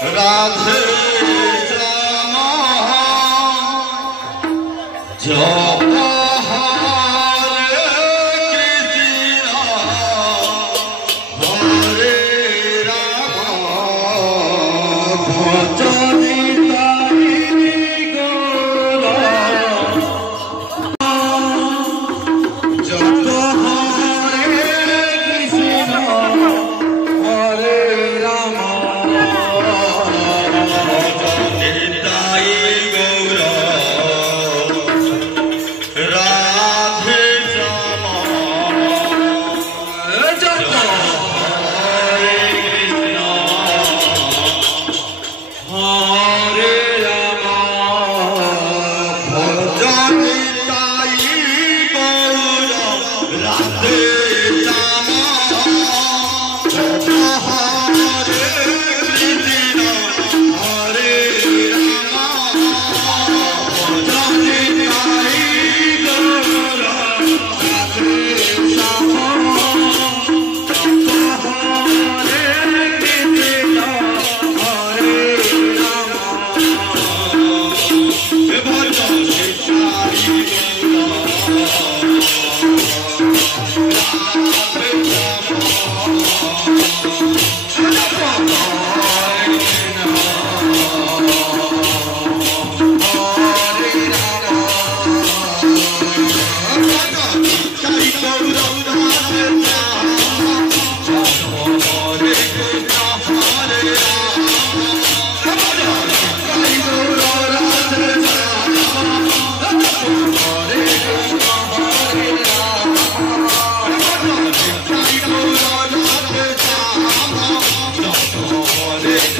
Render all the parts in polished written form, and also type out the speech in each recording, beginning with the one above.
राधे जप हरे कृष्ण हरे राम भजनि तारि गौरा जप हरे कृष्ण हरे राम भजनि तारि गौरा राधे श्याम जप हरे कृष्ण हरे राम भजनि तारि गौरा राधे श्याम जप हरे कृष्ण हरे राम भजनि तारि गौरा राधे श्याम जप हरे कृष्ण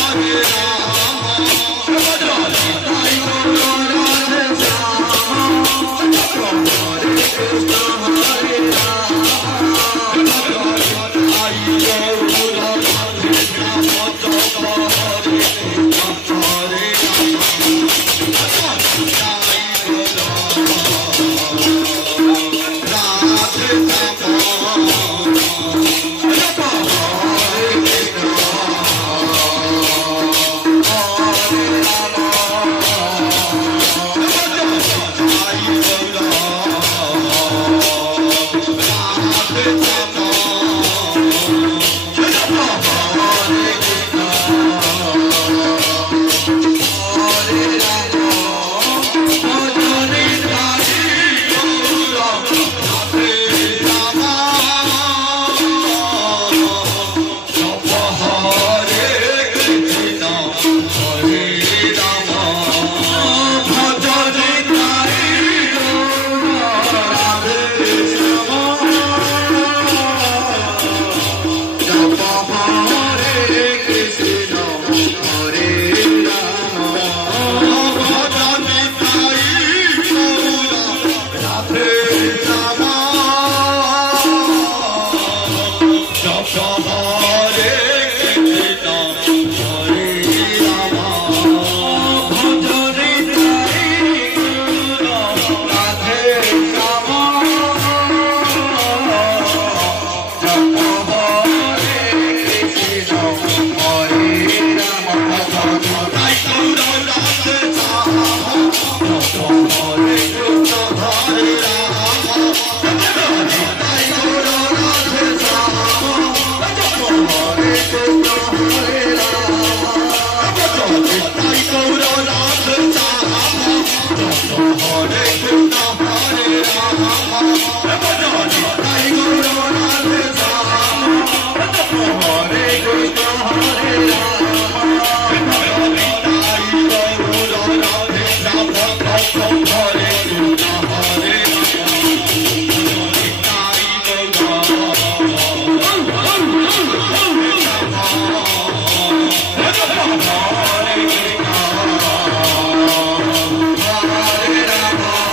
हरे Ram भजनि तारि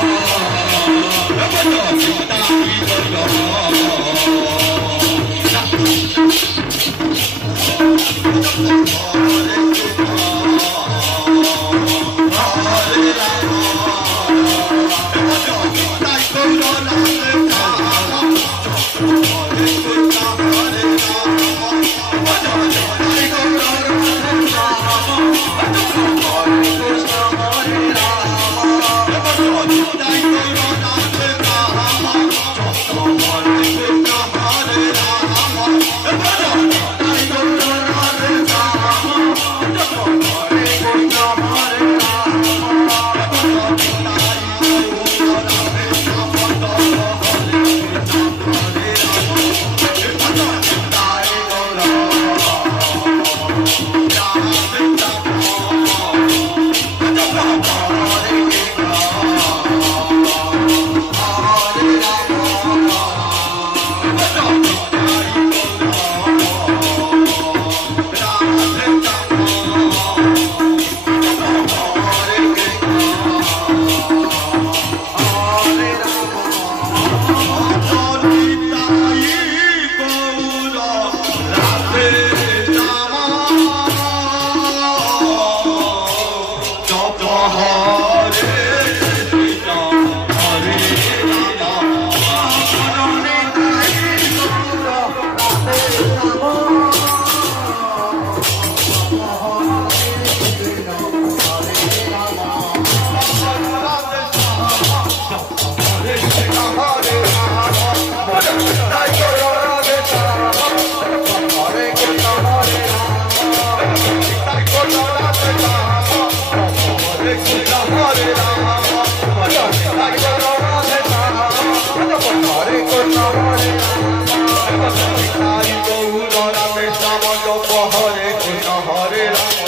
Hare Rama,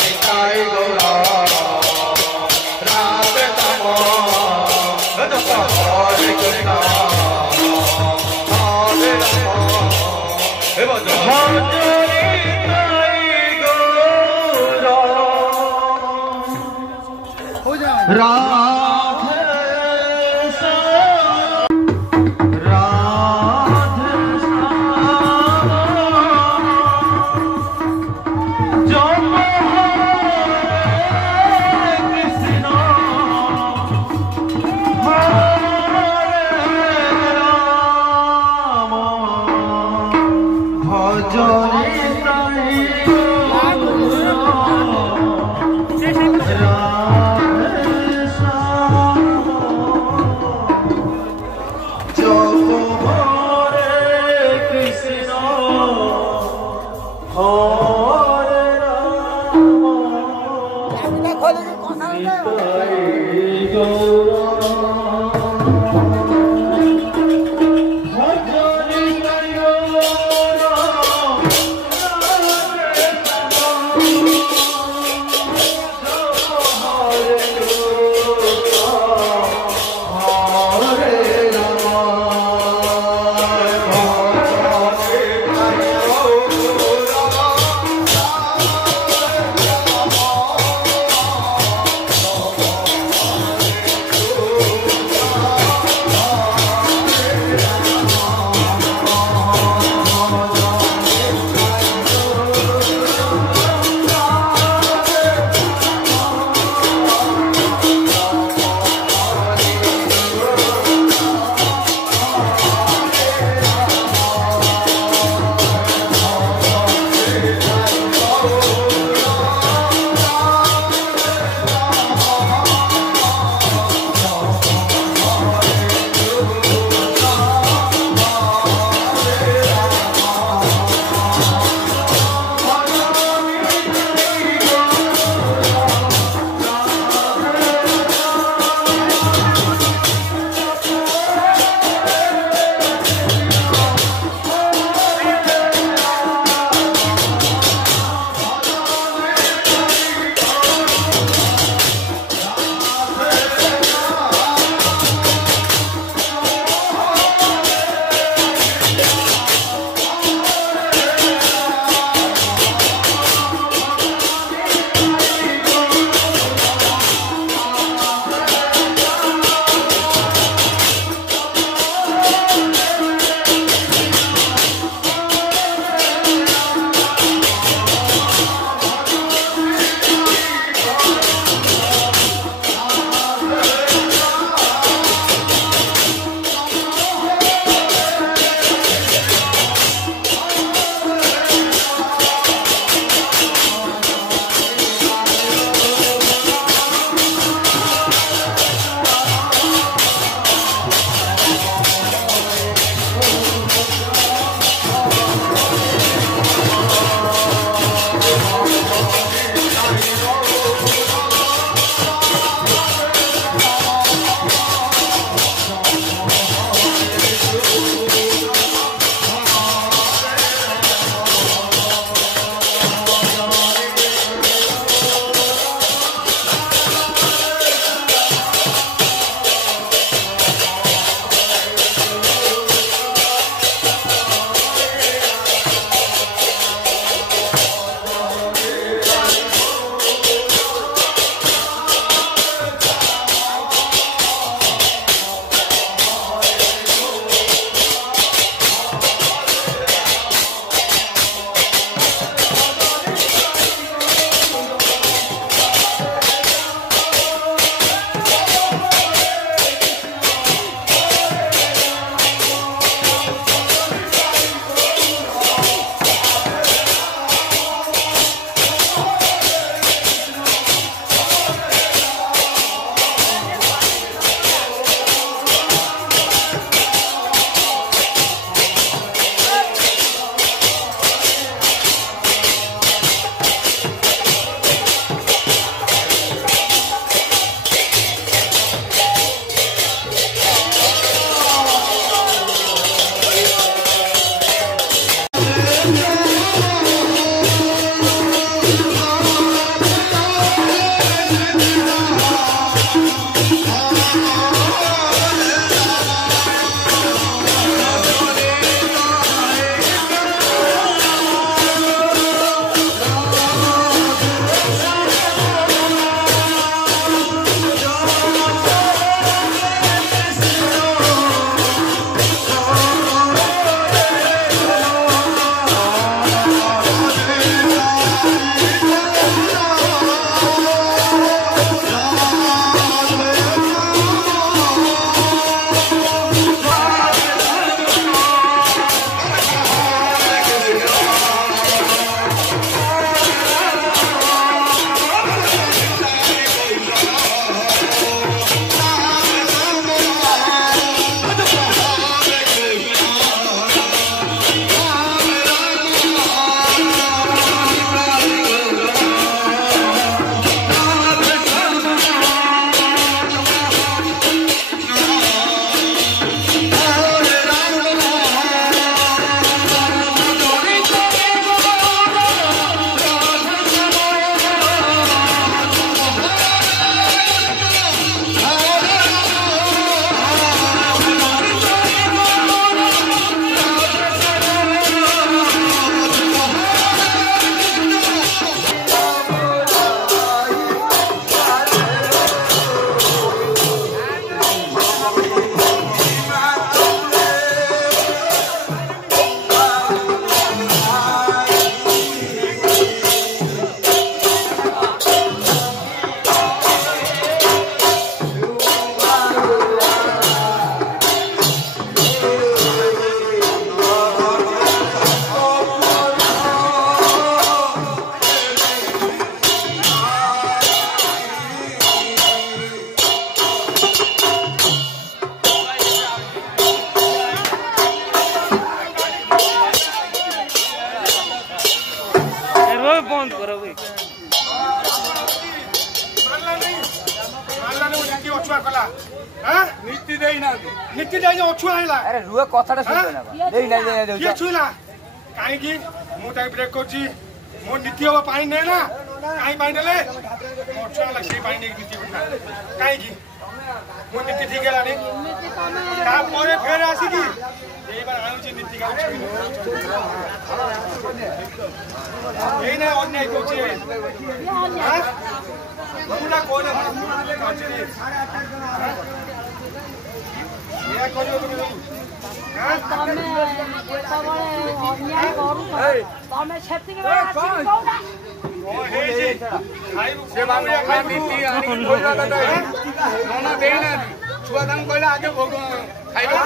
Nitai Gaura, Radha Rama, Hare Krishna, Hare Rama, Hare Gaura, Radha ସବୁ ଅଛୁଆ କଲା ନୀତି ଦେଇନା ନୀତି ଦେଇ ଅଛୁଆ ହେଲା ଆରେ ରୁହ କଥାଟା ଶୁଣ ନା କିଏ ଛୁଇଲା କାହିଁକି ମୁଁ ତାକୁ ବ୍ରେକ୍ କରୁଛି ମୋ ନୀତି ହବ ପାଣି ନେ ନା କାହିଁ ପାଣି ନେଲେ ଅଛୁଆ ହେଲା ସେଇ ପାଣି ନେଇକି ନୀତି କରୁଥିଲା କାହିଁକି ମୋ ନୀତି ଠିକ ହେଲାନି ତାପରେ ଫେର ଆସିକି এইবার আনুছি নীতি কাজ এই না অন্যায় করছে পুরা কোনে করছে ইয়া করিও তুমি ତମେ ଯେତେବେଳେ ଅନ୍ୟାୟ କରୁଛ ତମେ ସେତିକି ବେଳେ ଆସିକି କହୁନା ଓ ହେଇଛି ଖାଇବୁ ସେ ବାବୁଆ ଖାଇବୁ নীতি ଆଣି କହିଲା କଥା ନନା ଦେଇନା ଛୁଆ ତାଙ୍କୁ କହିଲା ଆଗେ ଭୋଗ ଖାଇବା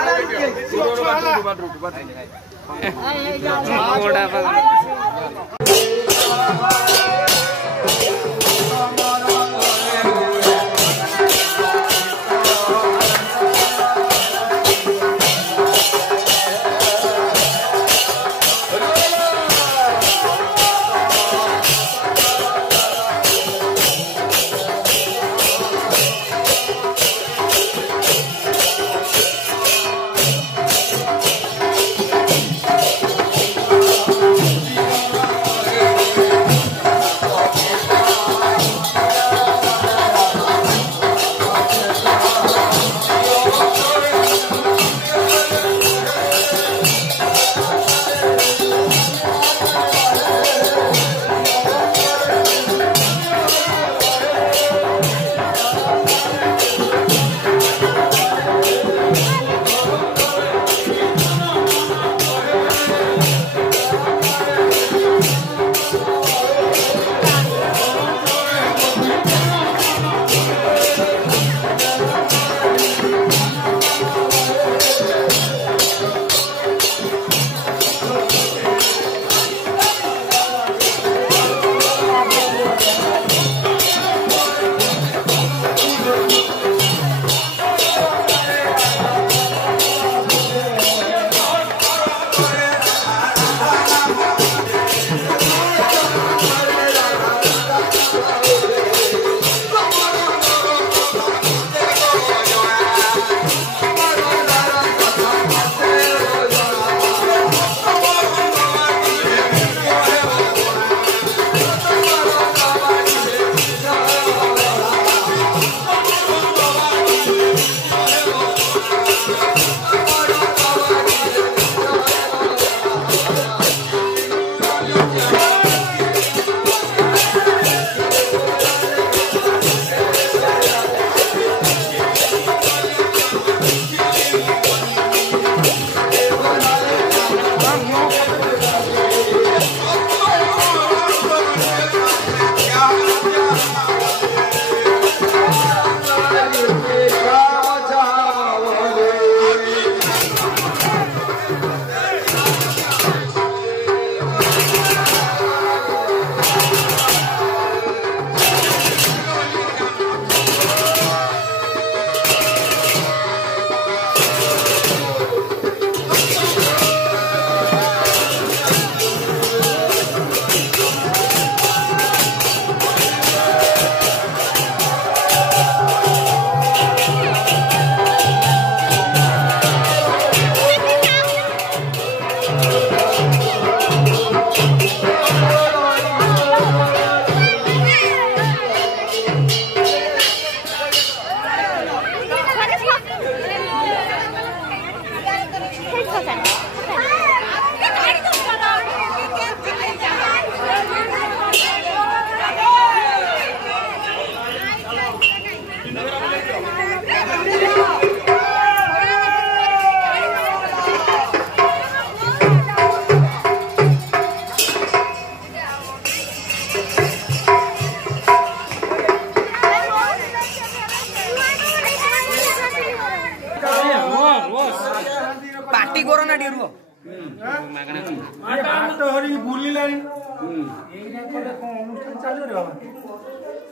पार्टी करो ना डिरू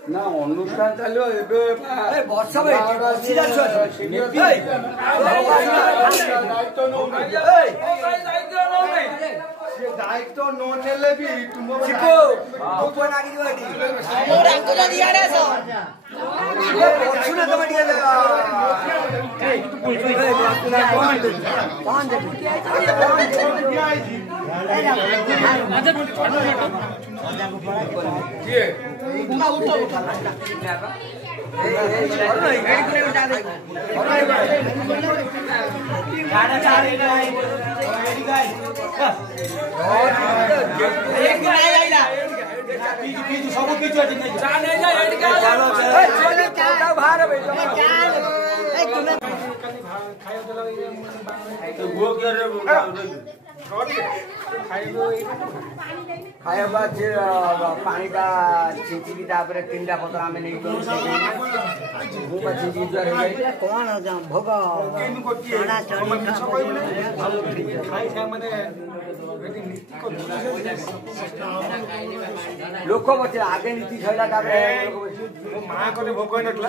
ना अनुष्ठान चलो वर्ष दायित्व ଦାୟିତ୍ୱ ନ ନେଲେ ବି ତୁମ खाଇବା पानी का छिंची तापर 3टा पत्र आमे नहीं तो वो का छिंची जर कोन भोग खाना लोक बचे आगे नीति खैला तापर मां को भोग नटला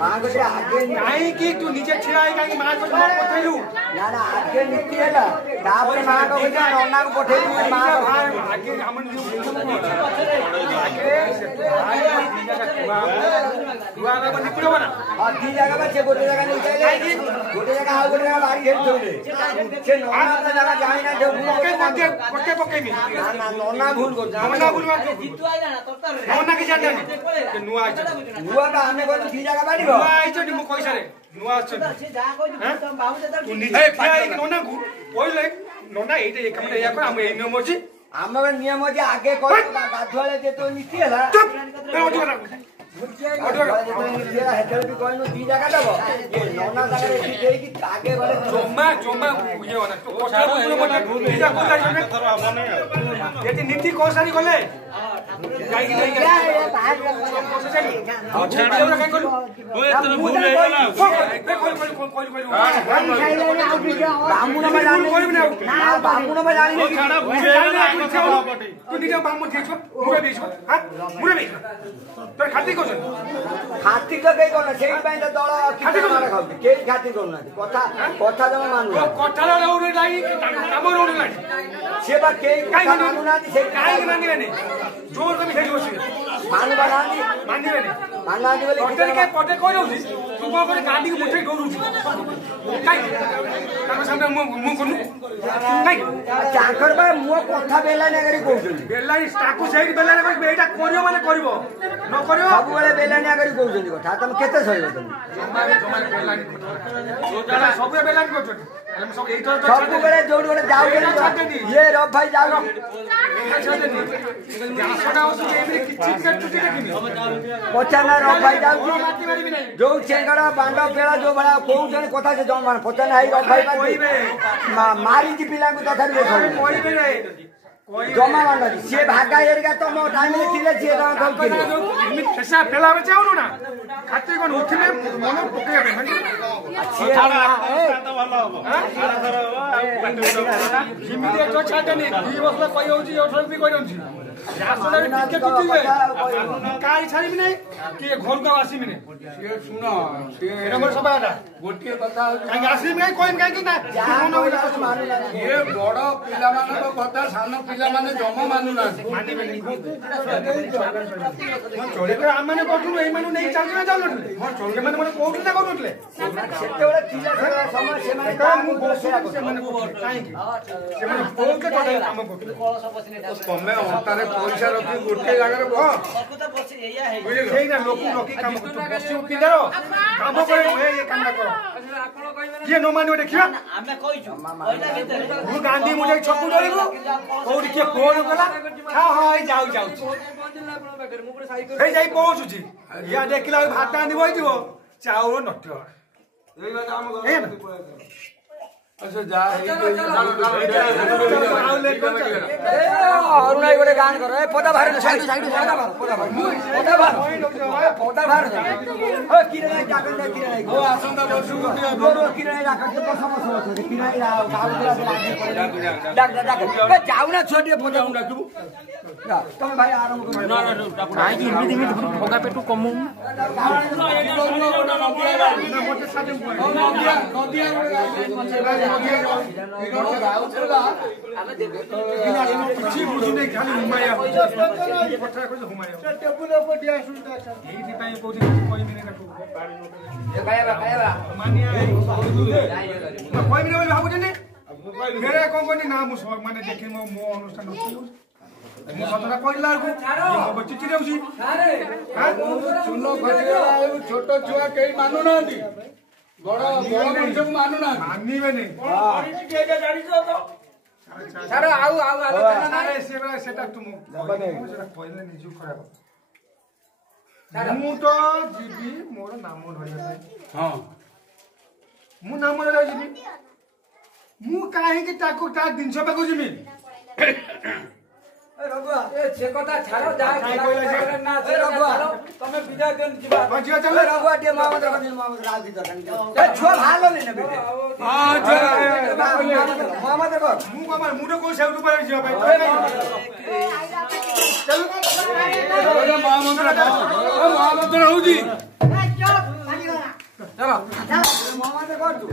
मां को आगे काई की तू नीचे छिड़ाई काई मां को पठैलु ना ना आगे नीति हैला तापर मां को नन्ना को पठैलु मां आगे हमन दी जगह पर से गोटे जगह नहीं चाहिए गोटे जगह आ गोटे जगह बारी खेल छोड़े से नन्ना जगह जाई ना पके पकेमी ना नन्ना भूल को नन्ना भूल मार जितु आइला ना तोतर नन्ना के जान जानी के नुआ आइछ नुआ का हमने को दी जगह बारी हो नुआ आइछ नि मो पैसा रे नुआ आइछ से जा को तुम बाबू दादा तू निजे नन्ना को ओइले नन्ना एटे एक हमने या को हम ए नियम अछि हमर नियम जे आगे को गाधवाले जे तो नीति हैला नीति कौन सारी गले खाती तो कई कोन सेई पई तो दळ खाती मार खाउ के खाती कोन कथा कथा जमा मानु कथा रोड लाई काम रोड लाई से बा के मानु ना से काई मानिबे नहीं जोर कमी खेली बसी मानु बनानी मानिबे नहीं मानना दे बोले पटे के पटे कोइ रहउछि तू को करे गाडी के मुठे गौरुछि काई ताको सामने मु कोनु काई चाकर बा मु कथा बेला ने करी कहउछन बेला ताको सेही बेला ने करी एटा करियो माने करिवो न करियो सब बेले बेला ने करी कहउछन कथा तुम केते सहिबो तुम बेला नि कथा सब बेला नि करछन हम सब एटा सब बेले जोड गोटे जाउ ये रब भाई जाउ पचाना रब भाई जाउ जो चेंगड़ा बांडा पेड़ा जो बड़ा कोउ जने कथा से जम मान पचाना है रब भाई मारी जी पिला को कथा देखो जमा माना से भागा एरिया तो मो टाइम में थिले से दान कम के फेसा पेला में जाउनु ना खाते कोन उठिले मन पकेबे छाड़ा तो भलो हो सारा थर जिमिदे तो छाडनी 2 वर्ष कहि होउची ओठल भी कहि होउची रासले टिके कितिबे काई छाड़िबि नै के घर का आसीबि नै से सुन से हमर सबाटा गोटिए कथा काई आसीबि नै कोइन काई कि ना ये बड़ पिला माने कथा सान पिला माने जमा मानु ना मानिबे नै चोले के हम माने कोठु एई मानु नै चालु ना चालु मोर चोले माने माने कोठु ना कोठुले सेते बेला तिला समय से माने मु बसे से माने काई कि से माने कोठु के काम कोठुले तमे अंतारे पैसा रखी गोटे जगह ना लोक रखी काम बसी पिंदर काम करे ये काम ना करो ये नो माने देखियो हमें कहिछु पहिला भीतर मु गांधी मुझे छपु डरिबो कोडी के फोन कला हां हां जाऊ जाऊ हे जाई पहुंचुची या देखिला भात आनी बइदिबो चाउर नट्यो एई बात हम अच्छा जा और नहीं गोटे गान करो ए पदा भार साइड साइड पदा भार ओ किरे जाकर दे किरे ओ आसंता बसु गोरो किरे जाकर के समस्या होते किरे गाउ डाक डाक ए जाऊ ना छोटे पदा उडा तू तुम भाई आराम करो ना ना काई की इमिति इमिति भोगा पेटू कमु मोटे साथे नदिया ଗାଉଥିଲା କିଛି ବୁଝୁନି ଖାଲି ହୁମାୟା କଥା କହୁଛି ହୁମାୟା ଏଇଥିପାଇଁ କହୁଛି କହିବିନି ତାକୁ କହିବିନି ବୋଲି ଭାବୁଛନ୍ତି ଫେରେ କଣ କହିନି ନା ମୁଁ ମାନେ ଦେଖି ମୋ ଅନୁଷ୍ଠାନ ମୁଁ ସତଟା କହିଲା ବେଳକୁ ଚିଠି ଦେଉଛି ଚୂନ ଖଟିଲା ଛୋଟ ଛୁଆ କେହି ମାନୁନାହାନ୍ତି ବଡ ମଣିଷକୁ ମାନୁନାହାନ୍ତି ମାନିବେନି ସେଟା ତୁମକୁ କହିଲେ ନିଜକୁ ଖରାପ ମୁଁ ତ ଯିବି ମୋର ନାମ ଧରିବା ପାଇଁ ହଁ ମୁଁ ନାମ ଧରିବା ଯିବି ମୁଁ କାହିଁକି ତାକୁ ତା ଜିନିଷ ପାଖକୁ ଯିବି ସେ କଥା ଛାଡ ଯାହା ତମେ ବିଦା ଯିବା ରଘୁଆ ଟିକେ ମହମ୍ମଦ ଛୁଆ ବାହାରିଲ ମହମ୍ମଦ କର ମୁଁ ତ କୋଉ ସେଉଠୁ ପରେ ଯିବା ପାଇଁ ମହାମନ୍ତ୍ର ହଉଛି ମହମ୍ମଦ କର ତୁ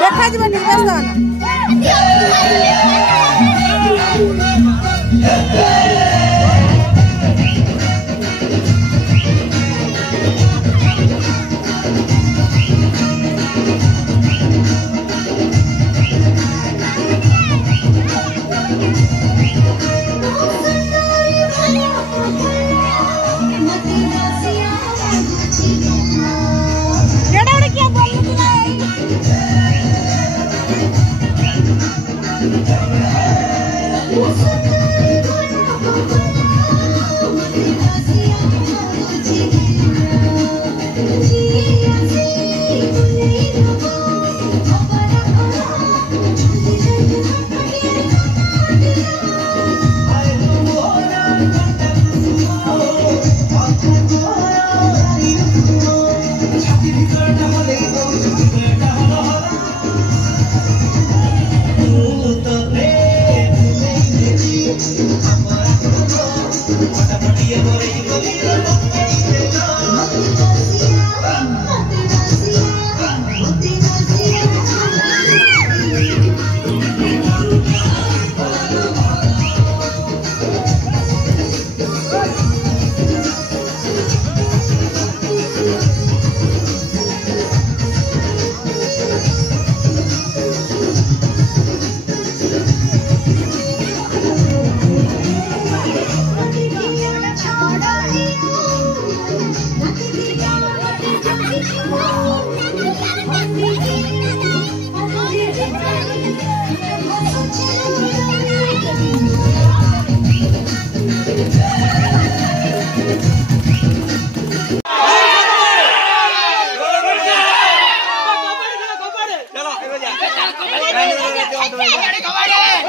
ଦେଖାଯିବ ନିର୍ବାଚନ कबड्डी